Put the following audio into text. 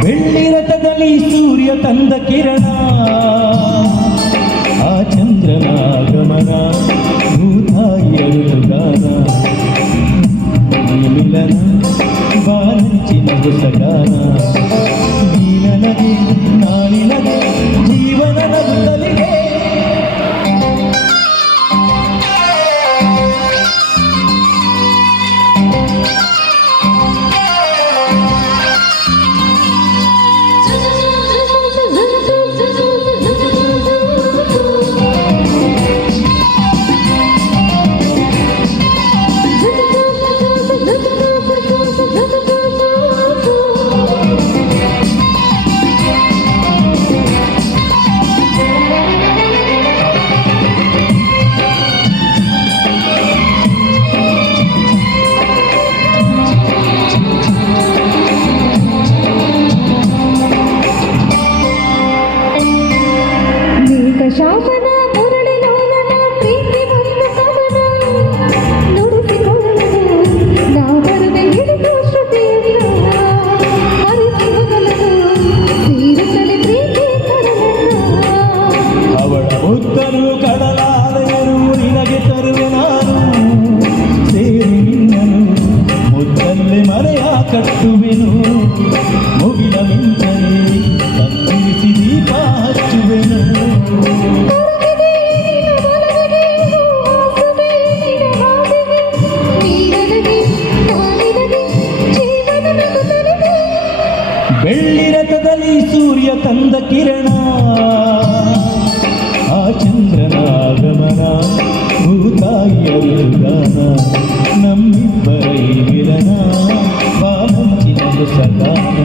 ಬೆಳ್ಳಿರಥದಲ್ಲಿ ಸೂರ್ಯ ತಂದ ಕಿರಣ ಆ ಚಂದ್ರನ ಆಗಮನ ಭೂತಾಯಿಯ ಋತುಗಾನ ಈ ಮಿಲನ ಬಾಲಂಚಿನ ಹೊಸಗಾನ ನೀ ನನಗೆ ನಾನಿನಗೆ ಜೀವನ ನಗುತ್ತಲಿದೆ ಶಾಪನ ಮುರಳಿ ಲೋಲನ ಪ್ರೀತಿ ಒಂದು ಕವನ ನುಡಿಸಿಕೊಳ್ಳಲು ನಾ ಬರುವೆ ಹಿಡಿದು ಶ್ರುತಿಯನ್ನ ಹರಿಸಿ ಮೊದಲನು ಸೇರಿಸಲಿ ಪ್ರೀತಿ ಕಡಲನ್ನ ಅವಳ ಮುತ್ತರು ಕಡಲಾಲೆಯರು ನಿನಗೆ ತರುವೆ ನಾನು ಸೇರಿ ನಿನ್ನನು ಮುತ್ತಲ್ಲಿ ಮರೆಯ ಕಟ್ಟುವೆನು ಮುಗಿಲ ಮಿಂಚನೆ ಕತ್ತರಿಸಿ ದೀಪ ಹಚ್ಚುವೆನು ಬೆಳ್ಳಿರಥದಲ್ಲಿ ಸೂರ್ಯ ತಂದ ಕಿರಣ ಆ ಚಂದ್ರನ ಆಗಮನ ಭೂತಾಯಿಯ ಋತುಗಾನ ನಮ್ಮಿಬ್ಬರ ಈ ಮಿಲನ ಬಾಲಂಚಿನ ಹೊಸಗಾನ